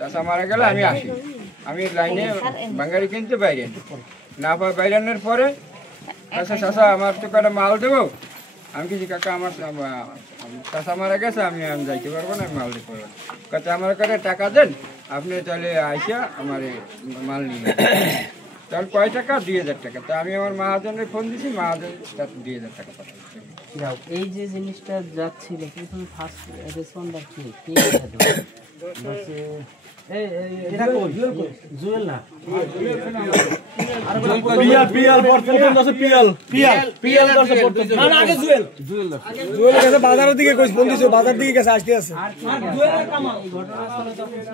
চাষা মারা গেলে আমি আসি, আমি লাইনে বাঙালি কিনতে বাইরে না পাই, বাইরানোর পরে আচ্ছা চাষা আমার তো কটা মাল দেবো, আমি কিছু কাকা আমার চাষা মারা গেছে, আমি যাইতে পারবো না, আমি মাল দিতে পারবো না। কাছে আমার কাছে টাকা দেন, আপনি তাহলে আইসা আমার মাল নিয়ে তাহলে কয় টাকা? 2000 টাকা। তা আমি আমার মহাজনের ফোন দিছি, মহাজন 2000 টাকা পাঠাচ্ছি। এই যে জিনিসটা যাচ্ছিল কিন্তু ফার্স্ট রেসপন্ডার কি জুয়েল না বাজারের দিকে ফোন দিছে, বাজার দিকে গেছে, আসতে আছে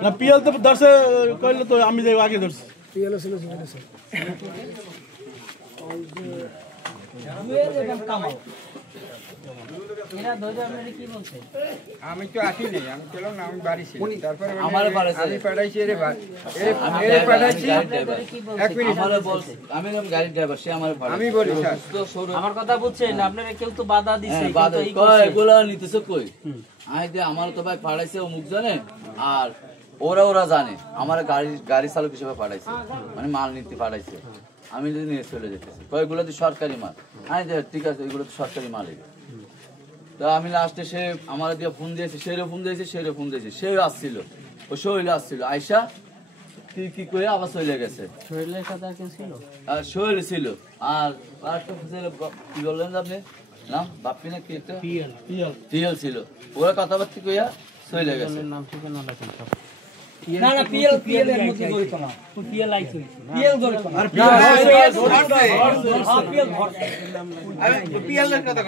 না পিয়াল তো ধরছে কইলে তো আমি যাই আগে ধরছি পিয়াল ছিল আমি তো আসি নাই, আমি চলাম না, আমি বাড়ি ছিলাম। তারপরে আমি পাঠাইছি গাড়ির ড্রাইভার, সে আমি বলি আমার কথা বুঝছেন, আপনারা কেউ তো বাধা দিছে, এগুলো নিতেছে কই? আমি আমার তো ভাই পাঠাইছে অমুক জানে, আর ওরা জানে আমার গাড়ি চালক হিসেবে পাঠাইছে, মানে মাল নিতে পাঠাইছে, আমি যদি নিয়ে চলে যেতেছি কয়েকগুলো তো সরকারি মাল। আমি ঠিক আছে, ওইগুলো তো সরকারি মালই। তো আমি লাস্টে সে আমার দিয়ে ফোন দিয়েছে, সেও ফোন দিয়েছে, সেও আসছিল, ও শৈল আসছিল, আয়সা কি করে আবার চলে গেছে। শৈলের সাথে আর কেউ ছিল? শৈল ছিল, আর একটা কি বললেন আপনি নাম বাপ্পি না কি একটা পিএল ছিল, ওরা কথাবার্তা কইয়া চলে গেছে। নাম ঠিকানা লেখেন সব। না না পিএল এর মধ্যে জড়িত না, পিএল আইছে, পিএল জড়িত না, আর পিএল পিএল ধরছে, পিএল এর কথা